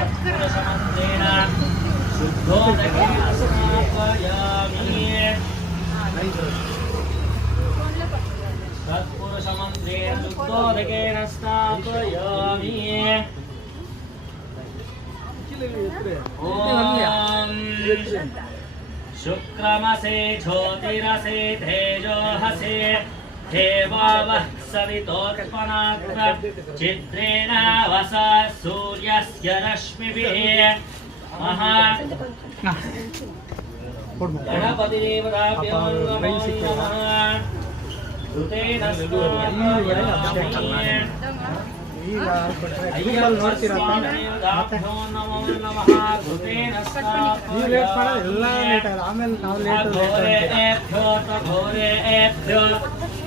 सत्पुरुषमन्त्रेण शुद्धोदकेन स्नापयामि सत्पुरुषमन्त्रेण शुद्धोदकेन स्नापयामि ॐ शुक्रमसे ज्योतिरसे तेजोहसे देवावः सवितोत्पन्नात्र चित्रेण वस सूर्यस्य रश्मिभिः महा गणपतिदेवताभ्यो नमो नमः ऋतेन स्नापयामि अय्यप्पस्वामिदेवताभ्यो नमो नमः ऋतेन स्नापयामि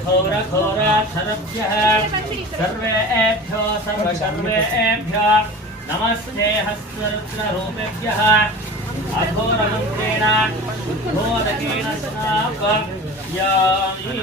घोरघोराक्षरभ्यः सर्वेभ्यो सर्वशर्वेभ्यो नमस्ते हस्तरुद्ररूपेभ्यः अघोरमन्त्रेण शुद्धोदकेन स्नापयामि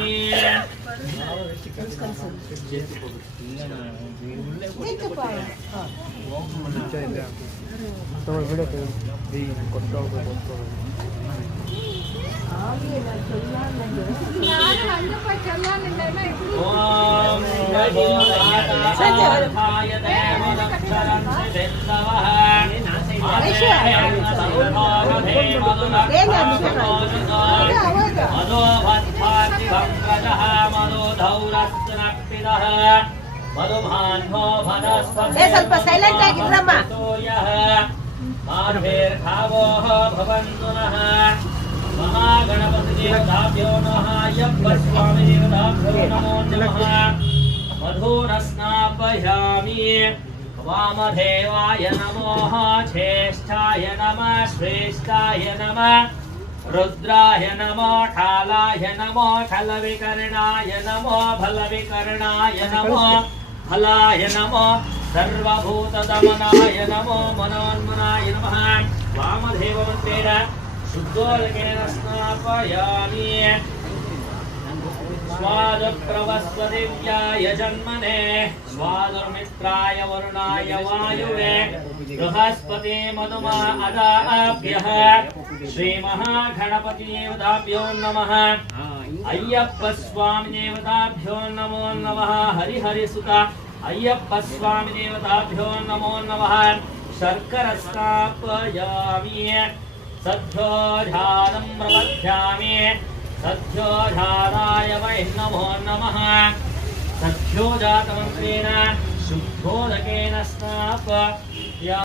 ಸ್ವಲ್ಪ ಸೈಲೆಂಟ್ ಆಗಿದ್ರಮ್ಮ महागणपतिदेवताभ्यो नमः अय्यप्पस्वामिदेवताभ्यो नमो नमः मधुना स्नापयामि वामदेवाय नमो ज्येष्ठाय नमः श्रेष्ठाय नमः रुद्राय नमो ठालाय नमो ठलविकर्णाय नमो फलविकर्णाय नमो फलाय नमो सर्वभूतदमनाय नमो मनोन्मनाय नमः वामदेवमन्त्रेण शुद्धोदकेन स्नापयामि स्वादुप्रवस्वदिव्याय जन्मने स्वादुर्मित्राय वरुणाय वायुवे बृहस्पति मधुमा अदाभ्यः श्रीमहागणपतिदेवताभ्यो नमः अय्यप्पस्वामिदेवताभ्यो नमो नमः हरिहरिसुत अय्यप्पस्वामिदेवताभ्यो नमो नमः शर्करस्नापयामि सद्योजातं प्रपद्यामि सद्योजाताय वै नमो नमः सद्योजातमन्त्रेण शुद्धोदकेन स्नापयामि